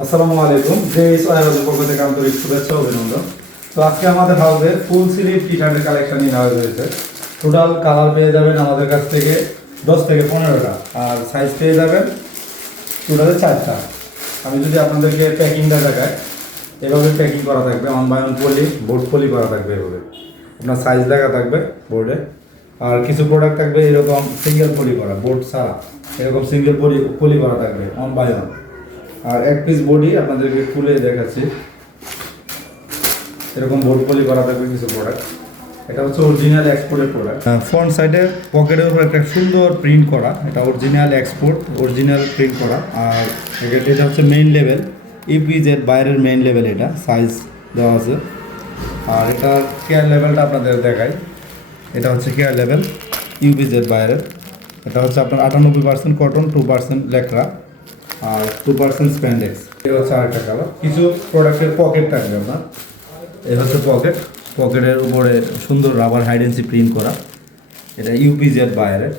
আসসালামু আলাইকুম। জেএস আয়োজনের পক্ষ থেকে আন্তরিক শুভেচ্ছা ও অভিনন্দন। তো আজকে আমাদের হাউসে ফুল স্লিভ টি শার্টের কালেকশন নিয়ে নেওয়া হয়েছে। টোটাল কালার পেয়ে যাবেন আমাদের কাছ থেকে 10 থেকে 15টা, আর সাইজ পেয়ে যাবেন টোটালে 4টা। আমি যদি আপনাদেরকে প্যাকিংটা দেখাই, এভাবে প্যাকিং করা থাকবে, অন বাই অন পলি, বোর্ড পলি করা থাকবে এভাবে। আপনার সাইজ লেখা থাকবে বোর্ডে। আর কিছু প্রোডাক্ট থাকবে এরকম সিঙ্গেল পলি করা, বোর্ড ছাড়া এরকম সিঙ্গেল পলি পলি করা থাকবে অন বাই অন। আর এক পিস বডি আপনাদেরকে খুলে দেখাচ্ছি, এরকম বোর্ড পলি করা থাকবে কিছু প্রোডাক্ট। এটা হচ্ছে অরিজিনাল এক্সপোর্টের প্রোডাক্ট। ফ্রন্ট সাইডে পকেটের উপর একটা সুন্দর প্রিন্ট করা, এটা অরিজিনাল এক্সপোর্ট, অরিজিনাল প্রিন্ট করা। আর এটা হচ্ছে মেইন লেভেল, ইপিজেড বাইরের মেইন লেভেল, এটা সাইজ দেওয়া আছে। আর এটা কেয়ার লেভেলটা আপনাদের দেখাই, এটা হচ্ছে কেয়ার লেভেল ইউপিজেড বাইরের। এটা হচ্ছে আপনার 98% কটন, 2% লেকরা, আর 2% স্প্যান্ডেক্স। এটা হচ্ছে আরেকটা কালার। কিছু প্রোডাক্টের পকেট থাকবে আপনার, এই হচ্ছে পকেট, পকেটের উপরে সুন্দর রাবার হাইডেন্সি প্রিন্ট করা। এটা ইউপিজেড বায়ারের,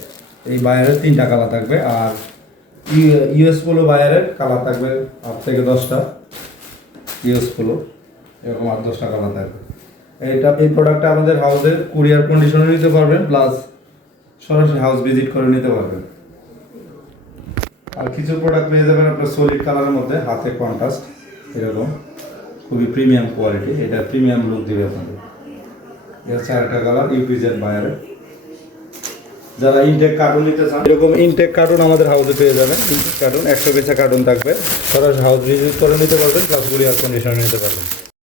এই বায়ারের 3টা কালার থাকবে। আর ইউএস পোলো বায়ারের কালার থাকবে 8 থেকে 10টা, ইউএস পোলো এরকম 8-10টা কালার থাকবে। এই প্রোডাক্টটা আমাদের হাউসের কুরিয়ার কন্ডিশনে নিতে পারবেন, প্লাস সরাসরি হাউস ভিজিট করে নিতে পারবেন। আর কিছু প্রোডাক্ট পেয়ে যাবেন আপনার সলিড কালারের মধ্যে, হাতে কন্ট্রাস্ট, এরকম খুবই প্রিমিয়াম কোয়ালিটি, এটা প্রিমিয়াম লুক দিবে আপনাদের। এটা হচ্ছে আরেকটা কালার ইউপিজেড বায়ারে। যারা ইনটেক কার্টুন নিতে চান, এরকম ইনটেক কার্টুন আমাদের হাউসে পেয়ে যাবেন। ইনটেক কার্টুন 100 পিসের কার্টুন থাকবে, সরাসরি হাউস ভিজিট করে নিতে পারবেন, প্লাস কুরিয়ার কন্ডিশনে নিতে পারবেন।